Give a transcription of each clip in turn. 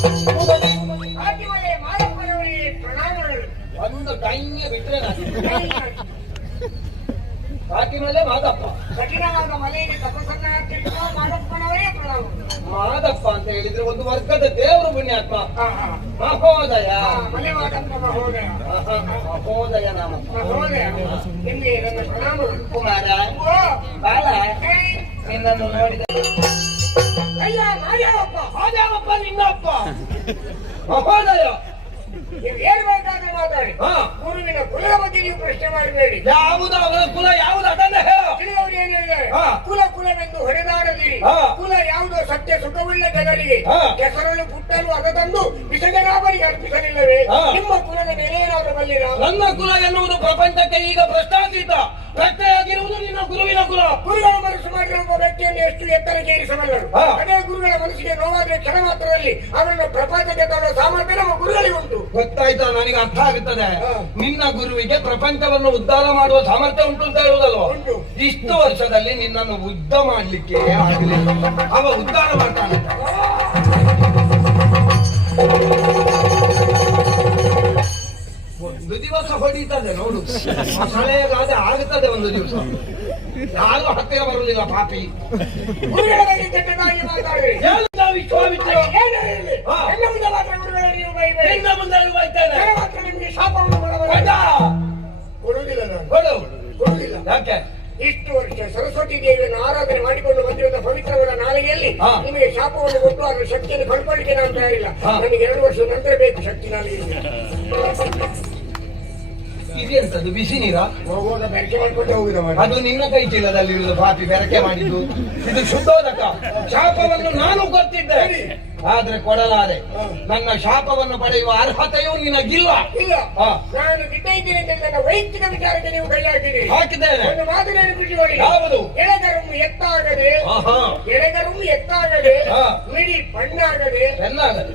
ಆದಿಮಲೆ ಮಾದಪ್ಪನವರಿಗೆ ಪ್ರಣಾಮಗಳು. ಒಂದು ಕೈಗೆ ಬಿಟ್ರೆ ಕಾಟಿಮಲೆ ಮಾದಪ್ಪ. ಕಠಿಣವಾದ ಮಲೆಯಲ್ಲಿ ತಪಸ್ಸನ್ನ ಹಾಕಿರುವ ಮಾದಪ್ಪನವರೇ ಪ್ರಣಾಮ. ಮಾದಪ್ಪ ಅಂತ ಹೇಳಿದ್ರೆ ಒಂದು ವರ್ಗದ ದೇವರು ಪುಣ್ಯಾತ್ಮ. ಮಹೋದಯ ಮಲೆ ಮಾದಪ್ಪ ಮಹೋದಯ. ಮಹೋದಯ ನಾಮ. ಮಹೋದಯ ನಿಮಗೆ ನನ್ನ ಪ್ರಣಾಮಗಳು. ಕುಮಾರ ಬಾಲ ನಿನ್ನನ್ನು ನೋಡಿದ ಅಯ್ಯ ಮಾದೇವಪ್ಪ. ಮಾದೇವಪ್ಪ ನಿನ್ನಪ್ಪ ಮಹೋದಯ. ನೀವು ಏನು ಬೇಕಾದ್ರೂ ಮಾತಾಡಿ. ಗುರುವಿನ ಕುಲದ ಬಗ್ಗೆ ನೀವು ಪ್ರಶ್ನೆ ಮಾಡಬೇಡಿ. ಯಾವುದು ಅವನ ಕುಲ ಯಾವುದು ಅದನ್ನೇ ಹೇಳು. ತಿಳಿದವರು ಏನು ಹೇಳಿದ್ದಾರೆ? ಕುಲ ಕುಲವೆಂದು ಹೊಡೆದಾಡದಿರಿ. ಕುಲ ಯಾವುದೋ ಸತ್ಯ ಸುಖವುಳ್ಳ ಜನರಿಗೆ ಕೆಸರನ್ನು ಪುಟ್ಟಲು ಅದ ತಂದು ಬಿಸಗರಾಬರಿಗೆ ಅರ್ಪಿಸಲಿಲ್ಲವೇ? ನಿಮ್ಮ ಕುಲದ ಮೇಲೆ ಏನಾದರೂ ಬಲ್ಲಿರ? ನನ್ನ ಕುಲ ಎನ್ನುವುದು ಪ್ರಪಂಚಕ್ಕೆ ಈಗ ಪ್ರಶ್ನಾತೀತ. ಪ್ರಶ್ನೆಯಾಗಿರುವುದು ನಿನ್ನ ಗುರುವಿನ ಕುಲ. ಗುರುಗಳ ಮನಸ್ಸು ಮಾಡಿರುವ ಒಬ್ಬ ವ್ಯಕ್ತಿಯನ್ನು ಎಷ್ಟು ಎತ್ತರಕ್ಕೆ ಏರಿಸಬಲ್ಲರು. ಅದೇ ಗುರುಗಳ ಮನಸ್ಸಿಗೆ ನೋವಾದ್ರೆ ಕ್ಷಣ ಮಾತ್ರದಲ್ಲಿ ಅವರನ್ನು ಪ್ರಪಂಚಕ್ಕೆ ತರುವ ಸಾಮರ್ಥ್ಯ ನಮ್ಮ ಗುರುಗಳಿಗೆ ಉಂಟು. ಗೊತ್ತಾಯ್ತಾ? ನನಗೆ ಅರ್ಥ ಆಗುತ್ತದೆ. ನಿನ್ನ ಗುರುವಿಗೆ ಪ್ರಪಂಚವನ್ನು ಉದ್ಧಾರ ಮಾಡುವ ಸಾಮರ್ಥ್ಯ ಉಂಟು ಅಂತ ಹೇಳುವುದಲ್ವ? ಇಷ್ಟು ವರ್ಷದಲ್ಲಿ ನಿನ್ನನ್ನು ಯುದ್ಧ ಮಾಡ್ಲಿಕ್ಕೆ ಆಗಲಿಲ್ಲ. ಅವ ಉದ್ಧಾರ ಮಾಡ್ತಾನೆ. ಒಂದು ದಿವಸ ಹೊಡೀತದೆ ನೋಡು. ಮಸಳೆಗಾದೆ ಆಗುತ್ತದೆ ಒಂದು ದಿವಸ. ಯಾರು ಹತ್ತಿರ ಬರುವುದಿಲ್ಲ ಪಾಪಿ. ಗುರುಗಳ ಬಗ್ಗೆ ಕೆಟ್ಟದಾಗಿ ಮಾತಾಡಿ. ವಿಶ್ವಾಮಿತ್ರ ನಿಮಗೆ ಶಾಪವನ್ನು ಕೊಡುವುದಿಲ್ಲ. ನಾನು ಕೊಡುವುದಿಲ್ಲ. ಯಾಕೆ? ಇಷ್ಟು ವರ್ಷ ಸರಸ್ವತಿ ದೇವಿಯನ್ನು ಆರಾಧನೆ ಮಾಡಿಕೊಂಡು ಬಂದಿರುವ ಪವಿತ್ರವಾದ ನಾಲಿಗೆಯಲ್ಲಿ ನಿಮಗೆ ಶಾಪವನ್ನು ಕೊಟ್ಟು ಅದರ ಶಕ್ತಿಯನ್ನು ಕಳ್ಕೊಳ್ಳಿಕ್ಕೆ ನಾನು ತಯಾರಿಲ್ಲ. ನನಗೆ 2 ವರ್ಷದ ನಂತರ ಬೇಕು ಶಕ್ತಿ ನಾಲಿಗೆ. ಇದೆಂತದ್ದು ಬಿಸಿ ನೀರ? ಹೋಗೋದ ಬೆರಕೆ ಮಾಡ್ಕೊಂಡು ಹೋಗಿದ. ಅದು ನಿನ್ನ ಕೈ ಚೀಲದಲ್ಲಿರುವುದು ಪಾಪಿ ಬೆರಕೆ ಮಾಡಿದ್ದು. ಇದು ಶುದ್ಧೋದಕ. ಶಾಪವನ್ನು ನಾನು ಗೊತ್ತಿದ್ದೆ, ಆದ್ರೆ ಕೊಡಲಾರೆ. ನನ್ನ ಶಾಪವನ್ನು ಪಡೆಯುವ ಅರ್ಹತೆಯೂ ನಿನಗಿಲ್ಲ. ಇಲ್ಲ, ನಾನು ಬಿಟ್ಟ ಇದ್ದೀನಿ ಅಂತ ನನ್ನ ವೈಯಕ್ತಿಕ ವಿಚಾರಕ್ಕೆ ನೀವು ಕೈ ಹಾಕಿದ್ದೀರಿ. ಹಾಕಿದ್ದೇನೆ. ಒಂದು ಮಾತು ನೆನಪಿಸಿಕೊಳ್ಳಿ. ಯಾವುದು? ಎಳೆಗರನ್ನು ಎತ್ತಾಗದೆ, ಎಳೆಗರನ್ನು ಎತ್ತಾಗದೆ, ಮಿಡಿ ಬಣ್ಣಾಗದೆ,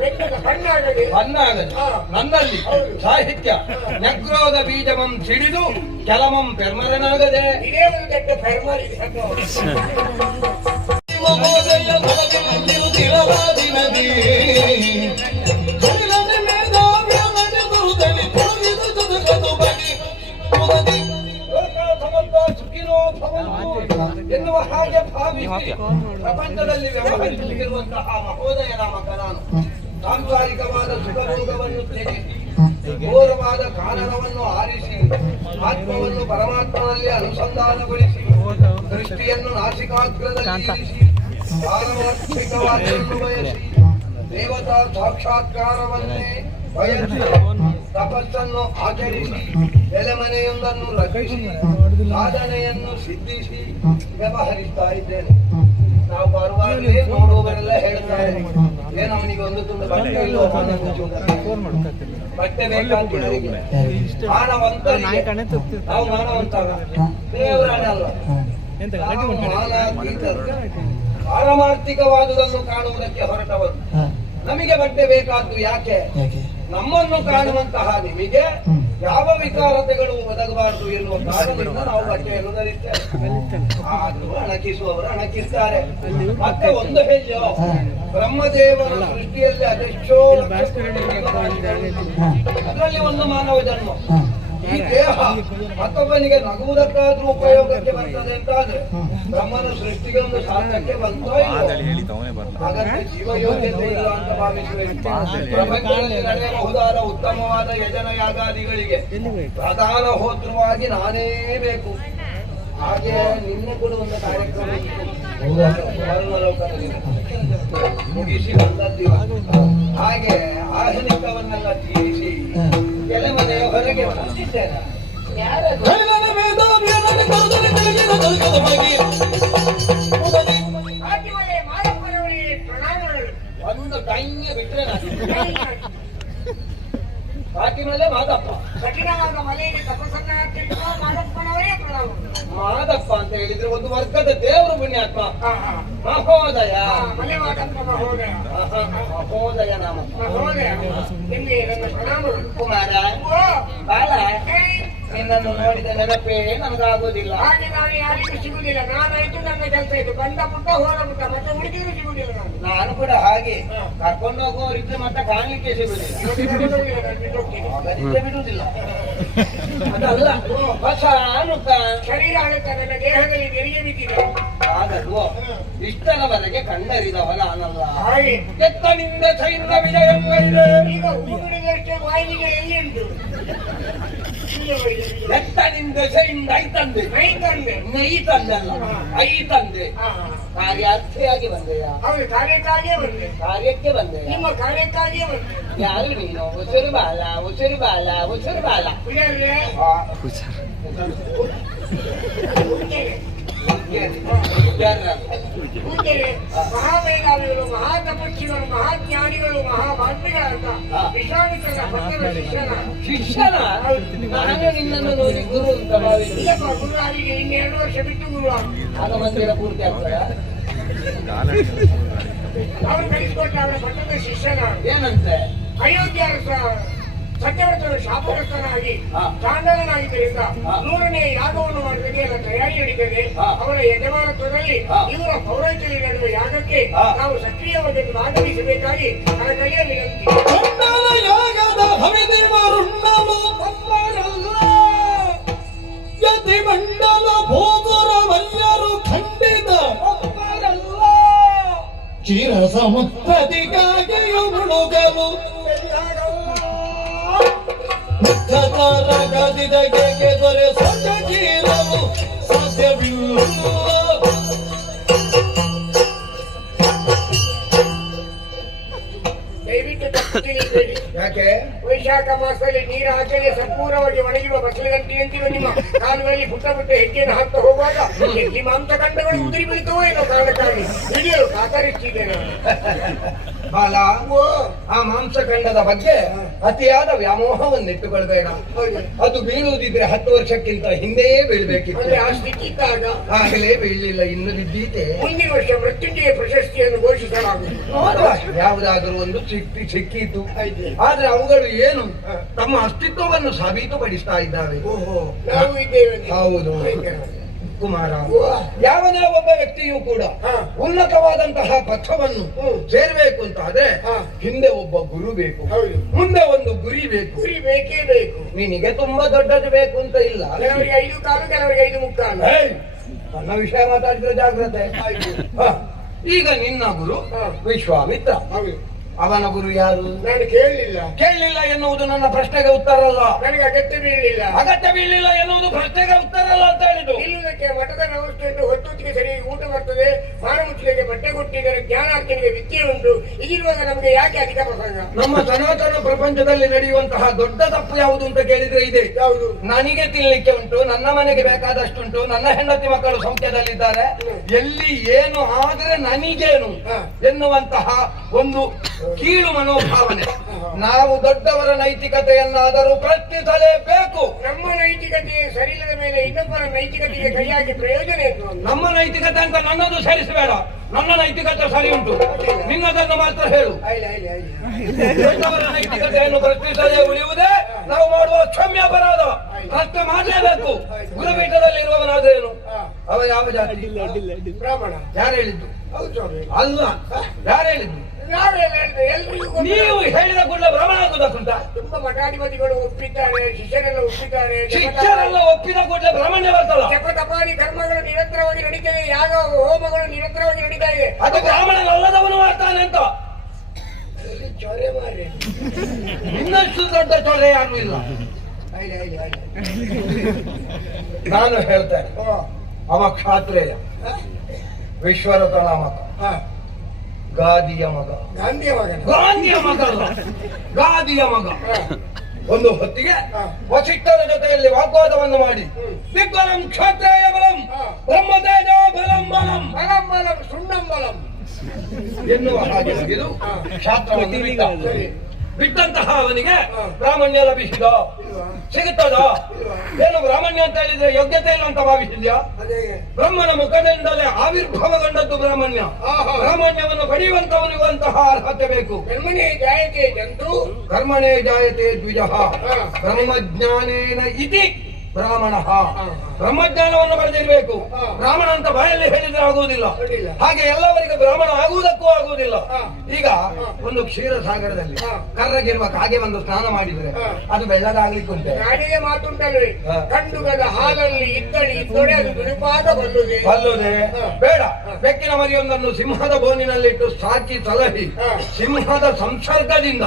ಬೆಟ್ಟದ ಬಣ್ಣಾಗದೆ, ನನ್ನಲ್ಲಿ ಸಾಹಿತ್ಯ ನಗ್ರೋಧ ಬೀಜಮಂ ಸಿಡಿದು ಕೆಲಮಂ ಪೆರ್ಮರನಾಗದೆ. ಇದೇ ಒಂದು ದೊಡ್ಡ ಪೆರ್ಮರಿ. ಎನ್ನುವ ಹಾಗೆ ಭಾವಿಸಿ ಪ್ರಪಂಚದಲ್ಲಿ ವ್ಯವಹರಿಸುತ್ತಿರುವಂತಹ ಮಹೋದಯ ನಾಮಕ ನಾನು ಸಾಂಸಾರಿಕವಾದ ಸುಖಭೋಗವನ್ನು ತ್ಯಜಿಸಿ ಘೋರವಾದ ಕಾರಣವನ್ನು ಆರಿಸಿ ಆತ್ಮವನ್ನು ಪರಮಾತ್ಮನಲ್ಲಿ ಅನುಸಂಧಾನಗೊಳಿಸಿ ದೃಷ್ಟಿಯನ್ನು ನಾಸಿಕಾಗ್ರದಲ್ಲಿ ಇರಿಸಿ ಪಾರಮಾರ್ಥಿಕವಾದವನ್ನು ಬಯಸಿ ದೇವತಾ ಸಾಕ್ಷಾತ್ಕಾರವನ್ನೇ ಬಯಸಿ ತಪಸ್ಸನ್ನು ಆಚರಿಸಿ ಎಲೆಮನೆಯೊಂದನ್ನು ರಚಿಸಿ ಸಾಧನೆಯನ್ನು ಸಿದ್ಧಿಸಿ ವ್ಯವಹರಿಸ್ತಾ ಇದ್ದೇನೆ. ನಾವು ಬರುವಾಗಲೇ ನೋಡುವವರೆಲ್ಲ ಹೇಳ್ತಾರೆ, ಏನು ಅವನಿಗೆ ಒಂದು ತುಂಡು ಬಟ್ಟೆ ಇಲ್ಲೋ, ಬಟ್ಟೆ ಬೇಕಾಂತಿದವರಿಗೆ ಮಾನವಂತರಿಗೆ ನಾವು ಮಾನವಂತಲ್ಲ, ದೇವರನ್ನಲ್ಲ. ಪಾರಮಾರ್ಥಿಕವಾದುದನ್ನು ಕಾಣುವುದಕ್ಕೆ ಹೊರಟವರು. ನಮಗೆ ಬಟ್ಟೆ ಬೇಕಾದ್ದು ಯಾಕೆ? ನಮ್ಮನ್ನು ಕಾಣುವಂತಹ ನಿಮಗೆ ಯಾವ ವಿಕಾರತೆಗಳು ಒದಗಬಾರದು ಎನ್ನುವ ಕಾರಣದಿಂದ ನಾವು ಬಟ್ಟೆಯನ್ನು ಧರಿಸ್ತೇವೆ. ಆದ್ರೂ ಅಣಕಿಸುವವರು ಅಣಕಿಸ್ತಾರೆ. ಮತ್ತೆ ಒಂದು ಹೆಜ್ಜೆ ಬ್ರಹ್ಮದೇವನ ಸೃಷ್ಟಿಯಲ್ಲಿ ಅದೆಷ್ಟೋ ಅದರಲ್ಲಿ ಒಂದು ಮಾನವ ಜನ್ಮ. ಈ ದೇಹ ಮತ್ತೊಬ್ಬನಿಗೆ ನಗುವುದಕ್ಕಾದ್ರೂ ಉಪಯೋಗಕ್ಕೆ ಬರ್ತದೆ ಅಂತಾದ್ರೆ ಬ್ರಹ್ಮನ ಸೃಷ್ಟಿಗೆ ಒಂದು ಸಾರ್ಥಕ್ಕೆ ಬಂತೋ ಹಾಗಾದ್ರೆ ಜೀವಯೋಗ್ಯತೆ ಇಲ್ಲ ಅಂತ ಭಾವಿಸಬೇಕು. ಪ್ರಪಂಚದಲ್ಲಿ ನಡೆಯಬಹುದಾದ ಉತ್ತಮವಾದ ಯಜನ ಯಾಗಾದಿಗಳಿಗೆ ಪ್ರಧಾನ ಹೋತೃವಾಗಿ ನಾನೇ ಬೇಕು. ಹಾಗೆ ನಿನ್ನೆ ಕೂಡ ಒಂದು ಕಾರ್ಯಕ್ರಮ ಮುಗಿಸಿ ಬಂದದ್ದು. ಹಾಗೆ ಆಧುನಿಕವನ್ನೆಲ್ಲ ತೀರಿಸಿ ಮನೆಯ ಹೊರಗೆ ಬಂದಿದ್ದೇನೆ. ಒಂದು ಕೈಗೆ ಬಿಟ್ರೆ ಕಾಟಿಮಲೆ ಮಾದಪ್ಪ. ಕಠಿಣವಾದ ಮಲೆಯಲ್ಲಿ ತಪಸ್ಸನ್ನ ಹಾಕಿರುವ ಮಾದಪ್ಪನವರೇ ಪ್ರಣಾಮ. ಮಾದಪ್ಪ ಅಂತ ಹೇಳಿದ್ರೆ ಒಂದು ವರ್ಗದ ದೇವರು ಪುಣ್ಯಾತ್ಮ. ಮಹೋದಯ ಮಲೆ ಮಾದಪ್ಪ ಮಹೋದಯ. ಮಹೋದಯ ನಾಮ. ಮಹೋದಯ ನಿಮಗೆ ನನ್ನ ಪ್ರಣಾಮಗಳು. ಕುಮಾರ ಬಾಲ ನಿನ್ನನ್ನು ನೋಡಿದ ನೆನಪೇ ನನಗಾಗೋದಿಲ್ಲ. ಹಾಗೆ ನಾನು ಯಾರಿಗೂ ಸಿಗುದಿಲ್ಲ. ನಾನಾಯ್ತು ನನ್ನ ಕೆಲಸ ಇದು. ಬಂದ ಪುಟ್ಟ ಹೋದ ಪುಟ್ಟ ಮತ್ತೆ ಹುಡುಗಿರು ಸಿಗುದಿಲ್ಲ. ನಾನು ಕೂಡ ಹಾಗೆ ಕರ್ಕೊಂಡು ಹೋಗುವವರಿದ್ರೆ ಮತ್ತೆ ಕಾಣ್ಲಿಕ್ಕೆ ಸಿಗುದಿಲ್ಲ. ಬಿಡುವುದಿಲ್ಲ ಅದಲ್ಲ ಹೊಸ ಅನುಕ ಶರೀರ ಆಳುತ್ತ ನನ್ನ ದೇಹದಲ್ಲಿ ತೆರಿಗೆ ಬಿದ್ದಿದೆ. ಆಗಲ್ವೋ ಇಷ್ಟರವರೆಗೆ ಕಂಡರಿದವ ನಾನಲ್ಲ. ಹಾಗೆ ಎತ್ತನಿಂದ ಸೈನ್ಯ ವಿಜಯಂಗೈದೆ. ಈಗ ಹೂಬಿಡಿದಷ್ಟೇ ವಾಯಿಗೆ ಎಲ್ಲಿ ಉಂಟು? ಎತ್ತನಿಂದ ಸೈನ್ಯ ಐತಂದೆ ನೈ ತಂದಲ್ಲ ಐ ತಂದೆ. ಕಾರ್ಯಾರ್ಥಿಯಾಗಿ ಬಂದೆಯಾ? ಹೌದು, ಕಾರ್ಯಕ್ಕಾಗಿಯೇ ಬಂದೆ. ಕಾರ್ಯಕ್ಕೆ ಬಂದೆ. ನಿಮ್ಮ ಕಾರ್ಯಕ್ಕಾಗಿಯೇ ಬಂದೆ. ಯಾರು ನೀನು? ಉಸಿರು ಬಾಲ ಉಸಿರು ಬಾಲ ಉಸಿರು ಬಾಲ. ಮಹಾಮೇಧಾವಿಗಳು, ಮಹಾತಪಸ್ವಿಗಳು, ಮಹಾಜ್ಞಾನಿಗಳು, ಮಹಾಭಾಗ್ಯಗಳಂತ ವಿಶ್ವಾಮಿತ್ರನ ಭಕ್ತರ ಶಿಷ್ಯನ. ನಾನು ನಿನ್ನನ್ನು ನೋಡಿ ಗುರು ಅಂತ ಭಾವಿಸಿ ಗುರುಗಳಿಗೆ 2 ವರ್ಷ ಬಿಟ್ಟು ಗುರು ಆಗ ಮಂದಿರ ಪೂರ್ತಿ ಆಗ್ತದ. ಅವರು ಕಳಿಸಿಕೊಟ್ಟ ಅವರ ಭಕ್ತದ ಶಿಷ್ಯನ ಏನಂತೆ? ಅಯೋಧ್ಯ ಸತ್ಯವ್ರತರು ಶಾಪಗ್ರಸ್ತನಾಗಿ ಚಾಂಡಲನಾಗಿದ್ದರಿಂದ 100ನೇ ಯಾಗವನ್ನು ಮಾಡಲಿಕ್ಕೆ ಎಲ್ಲ ತಯಾರಿ ನಡೀತದೆ. ಅವರ ಯಜಮಾನತ್ವದಲ್ಲಿ ಇವರ ಪೌರೈತ್ಯದಲ್ಲಿ ನಡೆಯುವ ಯಾಗಕ್ಕೆ ನಾವು ಸಕ್ರಿಯವಾಗಿ ಭಾಗವಹಿಸಬೇಕಾಗಿ ನನ್ನ ಕೈಯಲ್ಲಿ ಮಂಡಲ ಭೋಗುರ ವಲ್ಯರು ಖಂಡಿತ ಚಿರ ಸಮುದ್ರದಿಗಾಗಿಯೂ ಮುಳುಗಲು ರಗದಿದಗೆ ದೊರೆ ಸತ್ಯ ಚೀರಲು ಸಾಧ್ಯವಿಲ್ಲ. ದಯವಿಟ್ಟು ತಪ್ಪು ತಿಳಿಯಬೇಡಿ. ಯಾಕೆ? ವೈಶಾಖ ಮಾಸದಲ್ಲಿ ನೀರು ಹಾಕದೆ ಸಂಪೂರ್ಣವಾಗಿ ಒಣಗಿರುವ ಬಸಳೆಗಂಟಿಯಂತಿರುವ ನಿಮ್ಮ ಕಾಲುಗಳಲ್ಲಿ ಪುಟ್ಟ ಪುಟ್ಟ ಹೆಜ್ಜೆಯನ್ನು ಹಾಕ್ತಾ ಹೋಗುವಾಗ ಎಲ್ಲಿ ಮಾಂಸಖಂಡಗಳು ಉದುರಿ ಬೀಳ್ತವೋ ಏನೋ ಕಾರಣಕ್ಕಾಗಿ ಹಿಡಿಯಲು ಕಾತರಿಸ್ತಿದ್ದೇನೆ. ಬಾಲ, ಆ ಮಾಂಸಖಂಡದ ಬಗ್ಗೆ ಅತಿಯಾದ ವ್ಯಾಮೋಹವನ್ನು ಇಟ್ಟುಕೊಳ್ಬೇಡ. ಅದು ಬೀಳುವುದಿದ್ರೆ 10 ವರ್ಷಕ್ಕಿಂತ ಹಿಂದೆಯೇ ಬೀಳ್ಬೇಕಿತ್ತು. ಆ ಸ್ಥಿತಿ ಇದ್ದಾಗ ಆಗಲೇ ಬೀಳಲಿಲ್ಲ, ಇನ್ನು ಬಿದ್ದೀತೆ. ಮುಂದಿನ ವರ್ಷ ಮೃತ್ಯುಂಜಯ ಪ್ರಶಸ್ತಿಯನ್ನು ಘೋಷಿಸಲಾಗುವುದು. ಯಾವುದಾದರೂ ಒಂದು ಸಿಕ್ಕಿತು. ಆದ್ರೆ ಅವುಗಳು ಏನು ತಮ್ಮ ಅಸ್ತಿತ್ವವನ್ನು ಸಾಬೀತುಪಡಿಸ್ತಾ ಇದ್ದಾವೆ. ನಾವು ಇದ್ದೇವೆ. ಹೌದು ಕುಮಾರ, ಯಾವನೇ ಒಬ್ಬ ವ್ಯಕ್ತಿಯೂ ಕೂಡ ಉನ್ನತವಾದಂತಹ ಪಥವನ್ನು ಸೇರ್ಬೇಕು ಅಂತ ಆದ್ರೆ ಹಿಂದೆ ಒಬ್ಬ ಗುರು ಬೇಕು, ಮುಂದೆ ಒಂದು ಗುರಿ ಬೇಕು. ಗುರಿ ಬೇಕೇ ಬೇಕು. ನಿನಗೆ ತುಂಬಾ ದೊಡ್ಡದು ಬೇಕು ಅಂತ ಇಲ್ಲ. ಕೆಲವರಿಗೆ 5 ಕಾಲು, ಕೆಲವರಿಗೆ 5 ಮುಕ್ಕಾಲು. ನನ್ನ ವಿಷಯ ಮಾತಾಡಿದ್ರೆ ಜಾಗ್ರತೆ. ಈಗ ನಿನ್ನ ಗುರು ವಿಶ್ವಾಮಿತ್ರ. ಅವನ ಗುರು ಯಾರು? ನಾನು ಕೇಳಲಿಲ್ಲ ಎನ್ನುವುದು ನನ್ನ ಪ್ರಶ್ನೆಗೆ ಉತ್ತರ ಅಲ್ಲ. ನನಗೆ ಅಗತ್ಯ ಬೀಳಲಿಲ್ಲ ಎನ್ನುವುದು ಪ್ರಶ್ನೆಗೆ ಉತ್ತರ ಅಲ್ಲ ಅಂತ ಹೇಳಿದ್ದು. ನಿಲ್ಲುವುದಕ್ಕೆ ಮಠದ ವ್ಯವಸ್ಥೆಯನ್ನು ಹೊತ್ತೊತ್ತಿಗೆ ಸರಿಯಾಗಿ ಊಟ ಬರ್ತದೆ, ಮಾನ ಮುಚ್ಚಲಿಕ್ಕೆ ಬಟ್ಟೆ ಕೊಟ್ಟಿದ್ದಾರೆ, ಜ್ಞಾನಾರ್ಥನಿಗೆ ವಿದ್ಯೆ ಉಂಟು. ಈಗಿರುವಾಗ ನಮಗೆ ಯಾಕೆ ಅಧಿಕ ಪ್ರಸಂಗ? ನಮ್ಮ ಸನಾತನ ಪ್ರಪಂಚದಲ್ಲಿ ನಡೆಯುವಂತಹ ದೊಡ್ಡ ತಪ್ಪು ಯಾವುದು ಅಂತ ಕೇಳಿದ್ರೆ ಇದೆ. ಯಾವುದು? ನನಗೆ ತಿನ್ಲಿಕ್ಕೆ ಉಂಟು, ನನ್ನ ಮನೆಗೆ ಬೇಕಾದಷ್ಟುಂಟು, ನನ್ನ ಹೆಂಡತಿ ಮಕ್ಕಳು ಸೌಖ್ಯದಲ್ಲಿದ್ದಾರೆ, ಎಲ್ಲಿ ಏನು ಆದ್ರೆ ನನಗೇನು ಎನ್ನುವಂತಹ ಒಂದು ಕೀಳು ಮನೋಭಾವನೆ. ನಾವು ದೊಡ್ಡವರ ನೈತಿಕತೆಯನ್ನಾದರೂ ಪ್ರಶ್ನಿಸಲೇಬೇಕು. ನಮ್ಮ ನೈತಿಕತೆ ಸರಿಯಿಲ್ಲದ ಮೇಲೆ ಇನ್ನೊಬ್ಬರ ನೈತಿಕತೆಗೆ ಕೈಯಾಗಿ ಪ್ರಯೋಜನ ಇತ್ತು. ನಮ್ಮ ನೈತಿಕತೆ ಅಂತ ನನ್ನದು ಸೇರಿಸಬೇಡ. ನನ್ನ ನೈತಿಕತೆ ಸರಿ ಉಂಟು, ನಿನ್ನದನ್ನು ಮಾತ್ರ ಹೇಳು. ದೊಡ್ಡವರ ನೈತಿಕತೆಯನ್ನು ಪ್ರಶ್ನಿಸಲೇ ಉಳಿಯುವುದೇ ನಾವು ಮಾಡುವ ಕ್ಷಮ್ಯ ಅಪರಾಧ. ಅಷ್ಟ ಮಾಡಲೇಬೇಕು. ಗುರುಪೀಠದಲ್ಲಿ ಇರುವವನಾದೇನು? ಅವ ಯಾವ ಜಾತಿ? ಬ್ರಾಹ್ಮಣ. ಯಾರು ಹೇಳಿದ್ದು? ಅಲ್ಲ, ಯಾರು ಹೇಳಿದ್ದು? ನೀವು ಹೇಳಿದ ಕೂಡಲೇ ಬ್ರಾಹ್ಮಣ ಆಗುವುದಕ್ಕುಂಟ? ತುಂಬಾ ಮಠಾಧಿಪತಿಗಳು ಒಪ್ಪಿದ್ದಾರೆ, ಶಿಷ್ಯರೆಲ್ಲ ಒಪ್ಪಿದ್ದಾರೆ. ಶಿಷ್ಯರೆಲ್ಲ ಒಪ್ಪಿದ ಕೂಡಲೇ ಬ್ರಾಹ್ಮಣ್ಯ ಬರ್ತಲ್ಲ. ಜಪ ತಪಾದಿ ಕರ್ಮಗಳು ನಿರಂತರವಾಗಿ ನಡೀತದೆ, ಯಾಗ ಹೋಮಗಳು ನಿರಂತರವಾಗಿ ನಡೀತಾ ಇದೆ. ಅದು ಬ್ರಾಹ್ಮಣನಲ್ಲದವನು ಮಾಡ್ತಾನೆ ಅಂತ. ಚೊರೆ ಮಾರಿ ಇನ್ನಷ್ಟು ದೊಡ್ಡ ಚೊರೆ ಯಾರು ಇಲ್ಲ. ನಾನು ಹೇಳ್ತೇನೆ, ಅವ ಕ್ಷಾತ್ರೇಯ, ವಿಶ್ವರಥನ ಮಗ, ಗಾದಿಯ ಮಗ. ಗಾಂಧಿಯ ಮಗ? ಗಾದಿಯ ಮಗ. ಒಂದು ಹೊತ್ತಿಗೆ ವಸಿಷ್ಠರ ಜೊತೆಯಲ್ಲಿ ವಾಗ್ವಾದವನ್ನು ಮಾಡಿ ದಿಗ್ಬಲಂ ಕ್ಷತ್ರೇಯ ಬಲಂ ಬ್ರಹ್ಮತೇಜ ಬಲಂ ಬಲಂ ಬಲಂ ಬಲಂ ಸುಣ್ಣಂ ಬಲಂ ಎನ್ನುವ ಹಾಗೆ ಮುಗಿದು ಶಾಸ್ತ್ರವನ್ನು ಬಿಟ್ಟಂತಹ ಅವನಿಗೆ ಬ್ರಾಹ್ಮಣ್ಯ ಲಭಿಸಿದ ಸಿಗುತ್ತದ? ಏನು ಬ್ರಾಹ್ಮಣ್ಯ ಅಂತ ಹೇಳಿದ್ರೆ ಯೋಗ್ಯತೆ ಇಲ್ಲ ಅಂತ ಭಾವಿಸಿದ್ಯಾ? ಬ್ರಹ್ಮನ ಮುಖದಿಂದಲೇ ಆವಿರ್ಭಾವಗೊಂಡದ್ದು ಬ್ರಾಹ್ಮಣ್ಯ. ಬ್ರಾಹ್ಮಣ್ಯವನ್ನು ಪಡೆಯುವಂತವನಿಗುವಂತಹ ಅರ್ಹತೆ ಬೇಕು. ಕರ್ಮಣೇ ಜಾಯತೆ ಜಂತು ಕರ್ಮಣೇ ಜಾಯತೆ ದ್ವಿಜಃ ಬ್ರಹ್ಮಜ್ಞಾನೇನ ಇತಿ ಬ್ರಾಹ್ಮಣ ಬ್ರಹ್ಮಜ್ಞಾನವನ್ನು ಪಡೆದಿರಬೇಕು. ಬ್ರಾಹ್ಮಣ ಅಂತ ಬಾಯಲ್ಲಿ ಹೇಳಿದ್ರೆ ಆಗುವುದಿಲ್ಲ. ಹಾಗೆ ಎಲ್ಲವರಿಗೆ ಬ್ರಾಹ್ಮಣ ಆಗುವುದಕ್ಕೂ ಆಗುವುದಿಲ್ಲ. ಈಗ ಒಂದು ಕ್ಷೀರಸಾಗರದಲ್ಲಿ ಕರ್ರಗಿರುವ ಕಾಗೆ ಒಂದು ಸ್ನಾನ ಮಾಡಿದ್ರೆ ಅದು ಬೆಳ್ಳಗಾಗ್ಲಿಕ್ಕುಂಟೆ. ನಾಡಿಗೆ ಮಾತುಂಟಲ್ರಿ, ಕಂಡುಗದ ಹಾಲಲ್ಲಿ ಇದ್ದೊಡೆ ಅದು ದುಡಿಪಾದ ಬಲ್ಲುದೆ. ಬೇಡ, ಬೆಕ್ಕಿನ ಮರಿಯೊಂದನ್ನು ಸಿಂಹದ ಬೋನಿನಲ್ಲಿಟ್ಟು ಸಾಕಿ ಸಲಹಿ ಸಿಂಹದ ಸಂಸರ್ಗದಿಂದ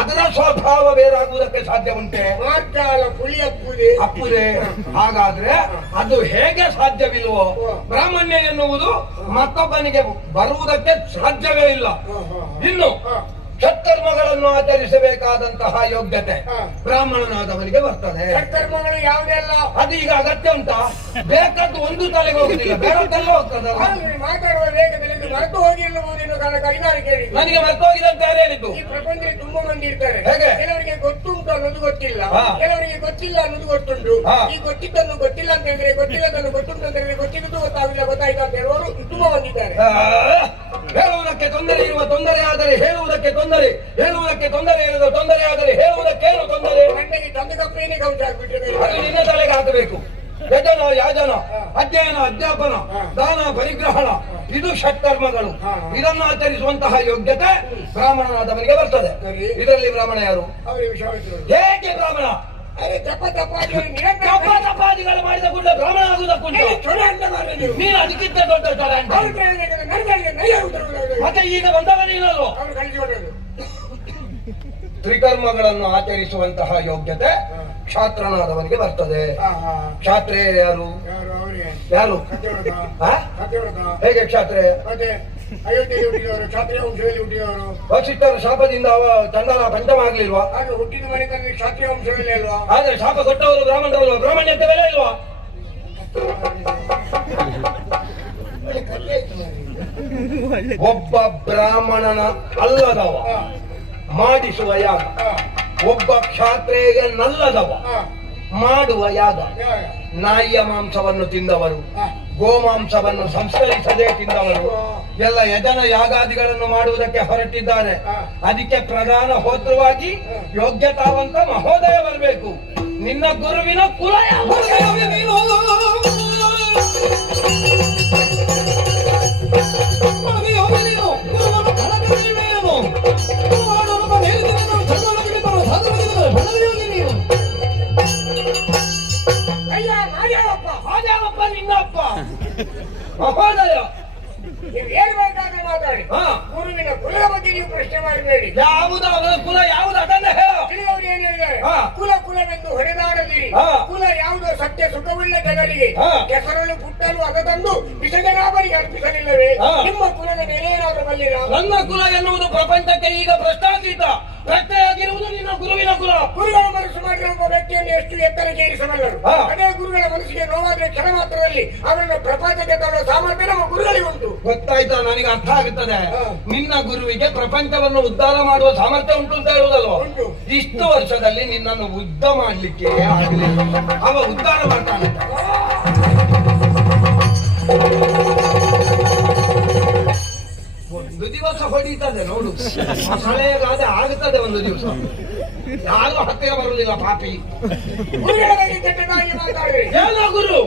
ಅದರ ಸ್ವಭಾವ ಬೇರಾಗುವುದಕ್ಕೆ ಸಾಧ್ಯ ಉಂಟೆ? ಮಾರ್ಚಾಲ ಪುಳಿ ಅಪ್ಪುದೆ. ಹಾಗಾದ್ರೆ ಅದು ಹೇಗೆ ಸಾಧ್ಯವಿಲ್ವೋ? ಬ್ರಾಹ್ಮಣ್ಯ ಎನ್ನುವುದು ಮತ್ತೊಬ್ಬನಿಗೆ ಬರುವುದಕ್ಕೆ ಸಾಧ್ಯವೇ ಇಲ್ಲ. ಇನ್ನು ಸತ್ಕರ್ಮಗಳನ್ನು ಆಚರಿಸಬೇಕಾದಂತಹ ಯೋಗ್ಯತೆ ಬ್ರಾಹ್ಮಣನಾದವನಿಗೆ ಬರ್ತದೆ. ಸತ್ಕರ್ಮಗಳು ಯಾವುದೆಲ್ಲ ಅದೀಗ ಅಗತ್ಯ ಉಂಟಾ? ಬೇಕಾದ್ದು ಒಂದು ತಲೆಗೆ ಹೋಗುದಿಲ್ಲ, ಬೇರೆಲ್ಲ ಹೋಗ್ತದೆ. ಮಾತಾಡುವ ವೇಗದಲ್ಲಿ ಮರೆತು ಹೋಗಿ ಎನ್ನುವುದನ್ನು ಕೈಗಾರಿಕೆ ಕೇಳಿ ನನಗೆ ಮರ್ತೋಗಿದಂತ ಯಾರು ಹೇಳಿದ್ದು? ಈ ಪ್ರಪಂಚದಲ್ಲಿ ತುಂಬಾ ಮಂದಿ ಇರ್ತಾರೆ. ಹೇಗೆ? ಕೆಲವರಿಗೆ ಗೊತ್ತುಂಟು ಅನ್ನೋದು ಗೊತ್ತಿಲ್ಲ, ಕೆಲವರಿಗೆ ಗೊತ್ತಿಲ್ಲ ಅನ್ನೋದು ಗೊತ್ತುಂಟು. ಈ ಗೊತ್ತಿದ್ದನ್ನು ಗೊತ್ತಿಲ್ಲ ಅಂತ ಹೇಳಿದ್ರೆ, ಗೊತ್ತಿಲ್ಲದನ್ನು ಗೊತ್ತುಂಟು ಅಂತ ಹೇಳಿದ್ರೆ, ಗೊತ್ತಿದ್ದು ಗೊತ್ತಾಗಿಲ್ಲ ಗೊತ್ತಾಯ್ತು ಅಂತ ಹೇಳುವವರು ತುಂಬಾ ಮಂದಿ ಇದ್ದಾರೆ. ಹೇಳುವುದಕ್ಕೆ ತೊಂದರೆ ಇರುವ ತೊಂದರೆ ಆದರೆ ಹೇಳುವುದಕ್ಕೆ ತೊಂದರೆ, ಹೇಳುವುದಕ್ಕೆ ತೊಂದರೆ ಇರುವ ತೊಂದರೆ ಆದರೆ ಹೇಳುವುದಕ್ಕೇನು ತೊಂದರೆ? ಗಂಟೆಗೆ ತಂದಕಪ್ಪೇನೆ ಕೌಂಟ್ ಆಗ್ಬಿಟ್ಟಿದೆ. ಅದು ನಿನ್ನ ತಲೆಗೆ ಹಾಕಬೇಕು. ಯಜನ ಯಾಜನ, ಅಧ್ಯಯನ ಅಧ್ಯಾಪನ, ದಾನ ಪರಿಗ್ರಹಣ, ಇದು ಷಟ್ಕರ್ಮಗಳು. ಇದನ್ನು ಆಚರಿಸುವಂತಹ ಯೋಗ್ಯತೆ ಬ್ರಾಹ್ಮಣನಾದವನಿಗೆ ಬರ್ತದೆ. ಇದರಲ್ಲಿ ಬ್ರಾಹ್ಮಣ ಯಾರು? ಹೇಗೆ ಬ್ರಾಹ್ಮಣ? ತಪಾದಿಗಳು ಮಾಡಿದ ಕೂಡಲೇ ಬ್ರಾಹ್ಮಣ ಆಗುವುದಕ್ಕುಂಟು. ನೀನು ಅದಕ್ಕಿಂತ ದೊಡ್ಡ ಮತ್ತೆ ಈಗ ಬಂದವ ನೀನಲ್ವ? ತ್ರಿಕರ್ಮಗಳನ್ನು ಆಚರಿಸುವಂತಹ ಯೋಗ್ಯತೆ ಕ್ಷಾತ್ರನಾದವನಿಗೆ ಬರ್ತದೆ. ಕ್ಷಾತ್ರೇಯ ಯಾರು? ಯಾರು? ಹೇಗೆ ಕ್ಷಾತ್ರೇಯ? ಅಯೋಧ್ಯೆಯಲ್ಲಿ ಹುಟ್ಟಿದವರು, ಕ್ಷಾತ್ರಿಯ ವಂಶದಲ್ಲಿ ಹುಟ್ಟಿದವರು. ವಸಿಷ್ಠರ ಶಾಪದಿಂದ ಅವ ಚಂಡಾಲ ಪಂಚಮ ಆಗ್ಲಿಲ್ವಾ? ಆದ್ರೆ ಹುಟ್ಟಿದ ಮನೆತನ ಕ್ಷಾತ್ರಿಯ ವಂಶದಲ್ಲಿ ಅಲ್ವಾ? ಆದ್ರೆ ಶಾಪ ಕೊಟ್ಟವರು ಬ್ರಾಹ್ಮಣರಲ್ವಾ? ಬ್ರಾಹ್ಮಣ್ಯಕ್ಕೆ ಬೆಲೆ ಇಲ್ವಾ? ಒಬ್ಬ ಬ್ರಾಹ್ಮಣನ ಅಲ್ಲದವ ಮಾಡಿಸುವ ಯಾಗ, ಒಬ್ಬ ಕ್ಷಾತ್ರೇಯನಲ್ಲದವ ಮಾಡುವ ಯಾಗ. ನಾಯಿಯ ಮಾಂಸವನ್ನು ತಿಂದವರು, ಗೋಮಾಂಸವನ್ನು ಸಂಸ್ಕರಿಸದೆ ತಿಂದವರು ಎಲ್ಲ ಯಜನ ಯಾಗಾದಿಗಳನ್ನು ಮಾಡುವುದಕ್ಕೆ ಹೊರಟಿದ್ದಾರೆ. ಅದಕ್ಕೆ ಪ್ರಧಾನ ಹೋತ್ರವಾಗಿ ಯೋಗ್ಯತಾವಂತ ಮಹೋದಯ ಬರಬೇಕು. ನಿನ್ನ ಗುರುವಿನ ಕುಲ ನಿನ್ನಪ್ಪ ಮಹೋದಯ. ನೀವು ಏನ್ ಬೇಕಾದ್ರೆ ಮಾತಾಡಿ, ಗುರುವಿನ ಕುಲದ ಬಗ್ಗೆ ನೀವು ಪ್ರಶ್ನೆ ಮಾಡಬೇಡಿ. ಯಾವುದು ಅವರ ಕುಲ ಯಾವುದು ಅದನ್ನೇ ಹೇಳ. ತಿಳಿದವರು ಏನ್ ಹೇಳಿದ್ದಾರೆ? ಕುಲವೆಂದು ಹೊಡೆದಾಡದಿರಿ. ಕುಲ ಯಾವುದೋ ಸತ್ಯ ಸುಖವುಳ್ಳ ಜನರಿಗೆ ಕೆಸರನ್ನು ಪುಟ್ಟಲು ಅದನ್ನು ಬಿಸಗರಾಬರಿಗೆ ಅರ್ಪಿಸಲಿಲ್ಲವೇ? ನಿಮ್ಮ ಕುಲದ ಮೇಲೆ ಏನಾದರೂ ಬಲ್ಲಿರ? ನನ್ನ ಕುಲ ಎನ್ನುವುದು ಪ್ರಪಂಚಕ್ಕೆ ಈಗ ಭ್ರಷ್ಟಾತೀತ. ಭ್ರಷ್ಟೆಯಾಗಿರುವುದು ನಿನ್ನ ಗುರುವಿನ ಕುಲ. ಗುರುಗಳ ಮನಸ್ಸು ಮಾಡಿರುವ ಒಬ್ಬ ವ್ಯಕ್ತಿಯನ್ನು ಎಷ್ಟು ಎತ್ತರಕ್ಕೆ ಏರಿಸಬಲ್ಲರು. ಅದೇ ಗುರುಗಳ ಮನಸ್ಸಿಗೆ ನೋವಾದ್ರೆ ಕ್ಷಣ ಮಾತ್ರದಲ್ಲಿ ಅವರನ್ನು ಪ್ರಪಂಚಕ್ಕೆ ತರುವ ಸಾಮರ್ಥ್ಯ ನಮ್ಮ ಗುರುಗಳಿಗೆ ಉಂಟು. ಗೊತ್ತಾಯ್ತಾ? ನನಗೆ ಅರ್ಥ ಆಗುತ್ತದೆ. ನಿನ್ನ ಗುರುವಿಗೆ ಪ್ರಪಂಚವನ್ನು ಉದ್ಧಾರ ಮಾಡುವ ಸಾಮರ್ಥ್ಯ ಉಂಟು ಅಂತ ಹೇಳುವುದಲ್ವ? ಇಷ್ಟು ವರ್ಷದಲ್ಲಿ ನಿನ್ನನ್ನು ಉದ್ದ ಮಾಡ್ಲಿಕ್ಕೆ ಆಗಲಿಲ್ಲ. ಅವ ಉದ್ಧಾರ ಮಾಡ್ತಾನೆ. ಒಂದು ದಿವಸ ಹೊಡೀತದೆ ನೋಡು, ಮಸಳೆಗಾದೆ ಆಗುತ್ತದೆ ಒಂದು ದಿವಸ. ಯಾರು ಹತ್ತಿರ ಬರುವುದಿಲ್ಲ ಪಾಪಿ. ಏನೋ ಗುರು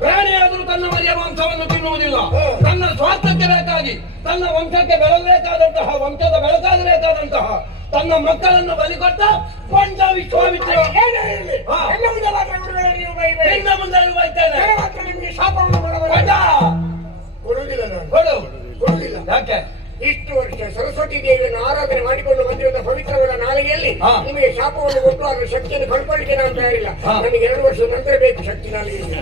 ಪ್ರಾಣಿಯಾದರೂ ತನ್ನ ಮರಿಯ ಮಾಂಸವನ್ನು ತಿನ್ನುವುದಿಲ್ಲ. ತನ್ನ ಸ್ವಾರ್ಥಕ್ಕೆ ಬೇಕಾಗಿ, ತನ್ನ ವಂಶಕ್ಕೆ ಬೆಳಬೇಕಾದಂತಹ, ವಂಶದ ಬೆಳಕಾಗಬೇಕಾದಂತಹ ತನ್ನ ಮಕ್ಕಳನ್ನು ಬಲಿಕೊಟ್ಟ ಪಂಚ ವಿಶ್ವಾಮಿತ್ರ. ನಿನ್ನ ಮುಂದೆ ಬೈತೇನೆ. ಕೊಡುವುದಿಲ್ಲ. ಯಾಕೆ? ಇಷ್ಟು ವರ್ಷ ಸರಸ್ವತಿ ದೇವಿಯನ್ನು ಆರಾಧನೆ ಮಾಡಿಕೊಂಡು ಬಂದಿರುವ ಪವಿತ್ರವಾದ ನಾಲಿಗೆಯಲ್ಲಿ ನಿಮಗೆ ಶಾಪವನ್ನು ಕೊಟ್ಟು ಅದರ ಶಕ್ತಿಯನ್ನು ಕಳ್ಕೊಳ್ಳಿಕ್ಕೆ ನಾನು ತಯಾರಿಲ್ಲ. ನನಗೆ 2 ವರ್ಷದ ನಂತರ ಬೇಕು ಶಕ್ತಿ ನಾಲಿಗೆ.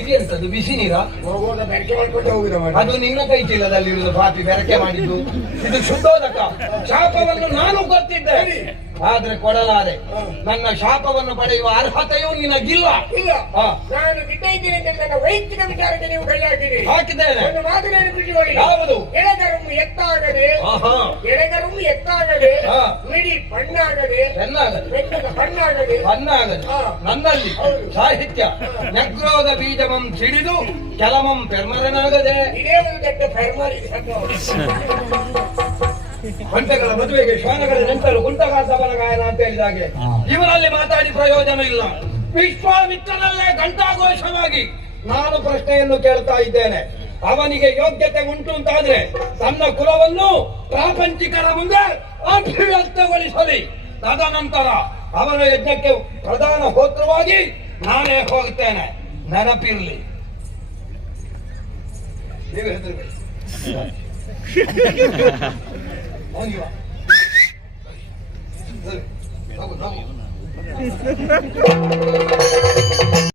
ಇದೆಂತದ್ದು ಬಿಸಿ ನೀರ? ಹೋಗುವಾಗ ಬೆರಕೆ ಮಾಡ್ಕೊಂಡು ಹೋಗುದ. ಅದು ನಿನ್ನ ಕೈ ಚೀಲದಲ್ಲಿರುವುದು ಪಾಪಿ, ಬೆರಕೆ ಮಾಡಿದ್ದು. ಇದು ಶುದ್ಧೋದಕ. ಶಾಪವನ್ನು ನಾನು ಗೊತ್ತಿದ್ದೆ, ಆದ್ರೆ ಕೊಡಲಾರೆ. ನನ್ನ ಶಾಪವನ್ನು ಪಡೆಯುವ ಅರ್ಹತೆಯೂ ನಿನಗಿಲ್ಲ. ಇಲ್ಲ, ನಾನು ಬಿಟ್ಟ ಇದ್ದೀನಿ ಅಂತ ನನ್ನ ವೈಯಕ್ತಿಕ ವಿಚಾರಕ್ಕೆ ನೀವು ಕೈ ಹಾಕಿದ್ದೇನೆ. ಒಂದು ಮಾತುಗಳನ್ನು ಬಿಟ್ಟುಕೊಳ್ಳಿ. ಯಾವುದು? ಎಳೆಗರುಮು ಎತ್ತಾಗದೆ, ಎಳೆಗರುಮು ಎತ್ತಾಗದೆ, ಮಿಡಿ ಬಣ್ಣಾಗದೆ, ಬೆಟ್ಟದ ಬಣ್ಣಾಗದೆ, ನನ್ನಲ್ಲಿ ಸಾಹಿತ್ಯ ನಗ್ರೋಧ ಬೀಜಮಂ ಸಿಡಿದು ಕೆಲಮಂ ಪೆರ್ಮರನಾಗದೆ. ಇದೇ ಒಂದು ದೊಡ್ಡ ಪೆರ್ಮರಿ. ಗಂಟೆಗಳ ಮದುವೆಗೆ ಶ್ವಾನಗಳ ನೆಂಟರು ಗುಂಟಗಾಸವನ ಗಾಯನ ಅಂತ ಹೇಳಿದಾಗೆ ಇವರಲ್ಲಿ ಮಾತಾಡಿ ಪ್ರಯೋಜನ ಇಲ್ಲ. ವಿಶ್ವಾಮಿತ್ರನಲ್ಲೇ ಘಂಟಾಘೋಷವಾಗಿ ನಾನು ಪ್ರಶ್ನೆಯನ್ನು ಕೇಳ್ತಾ ಇದ್ದೇನೆ. ಅವನಿಗೆ ಯೋಗ್ಯತೆ ಉಂಟು ಅಂತಾದ್ರೆ ತನ್ನ ಕುಲವನ್ನು ಪ್ರಾಪಂಚಿಕರ ಮುಂದೆ ಅಭಿವ್ಯಕ್ತಗೊಳಿಸಲಿ. ತದನಂತರ ಅವನ ಯಜ್ಞಕ್ಕೆ ಪ್ರಧಾನ ಹೋತ್ರವಾಗಿ ನಾನೇ ಹೋಗುತ್ತೇನೆ. ನೆನಪಿರಲಿ. ನೀವು ಹೆದರಬೇಡಿ. ಹೋಗಿ ಬಾ. ಹೋಗು.